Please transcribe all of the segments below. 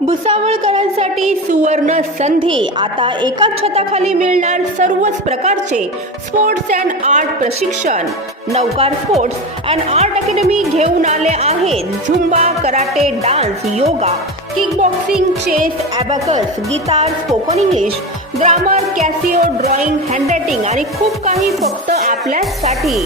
भुसावळकरांसाठी सुवर्ण संधी आता एकाच छताखाली मिळणार सर्वच प्रकारचे स्पोर्ट्स अँड आर्ट प्रशिक्षण नौकार स्पोर्ट्स अँड आर्ट अकॅडमी घेऊन आले आहेत Zumba karate dance yoga kickboxing chess abacus guitar spoken English grammar Casio drawing handwriting आणि खूप काही फक्त आपल्यासाठी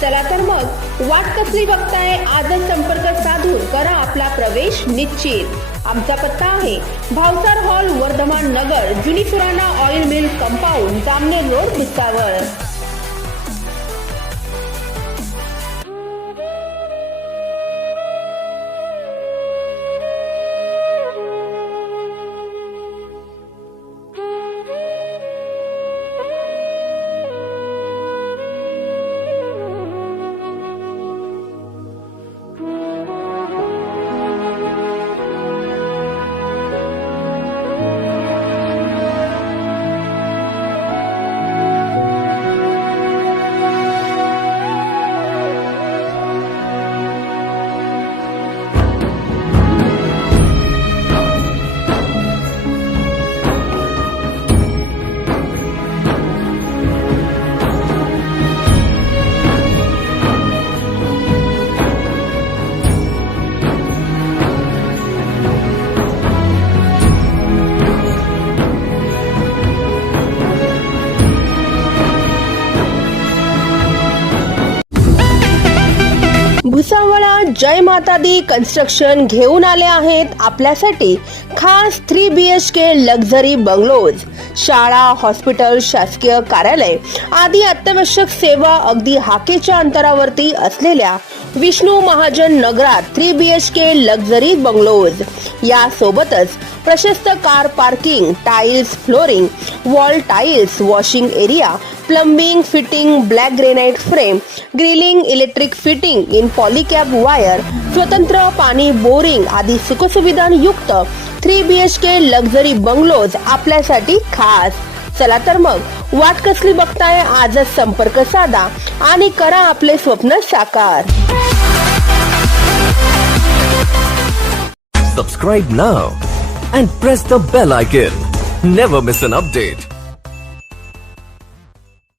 चला तर मग वाट कसली बघताय आजच संपर्क साधून करा आपला प्रवेश निश्चित आमचा पत्ता आहे भावसार हॉल वर्धमान नगर जुनी पुराणा oil mill compound Jamner road Bhusawal ça, voilà. Jai Mata Di construction घेऊन आले आहेत आपल्यासाठी खास three B H K luxury bungalows शाळा हॉस्पिटल शासकीय कार्यालय आदी अत्यावश्यक सेवा अगदी हाकेच्या अंतरावरती असलेल्या विष्णू महाजन नगरात three B H K luxury bungalows यासोबतच प्रशस्त car parking tiles flooring wall tiles washing area plumbing fitting black granite frame grilling electric fitting in Polycab wire स्वतंत्र पाणी बोरिंग आदी सुखसुविधांयुक्त three B H K luxury bungalows आपल्यासाठी खास चला तर मग वाट कसली बघताय आजच संपर्क साधा आणि करा आपले स्वप्न साकार subscribe now and press the bell icon never miss an update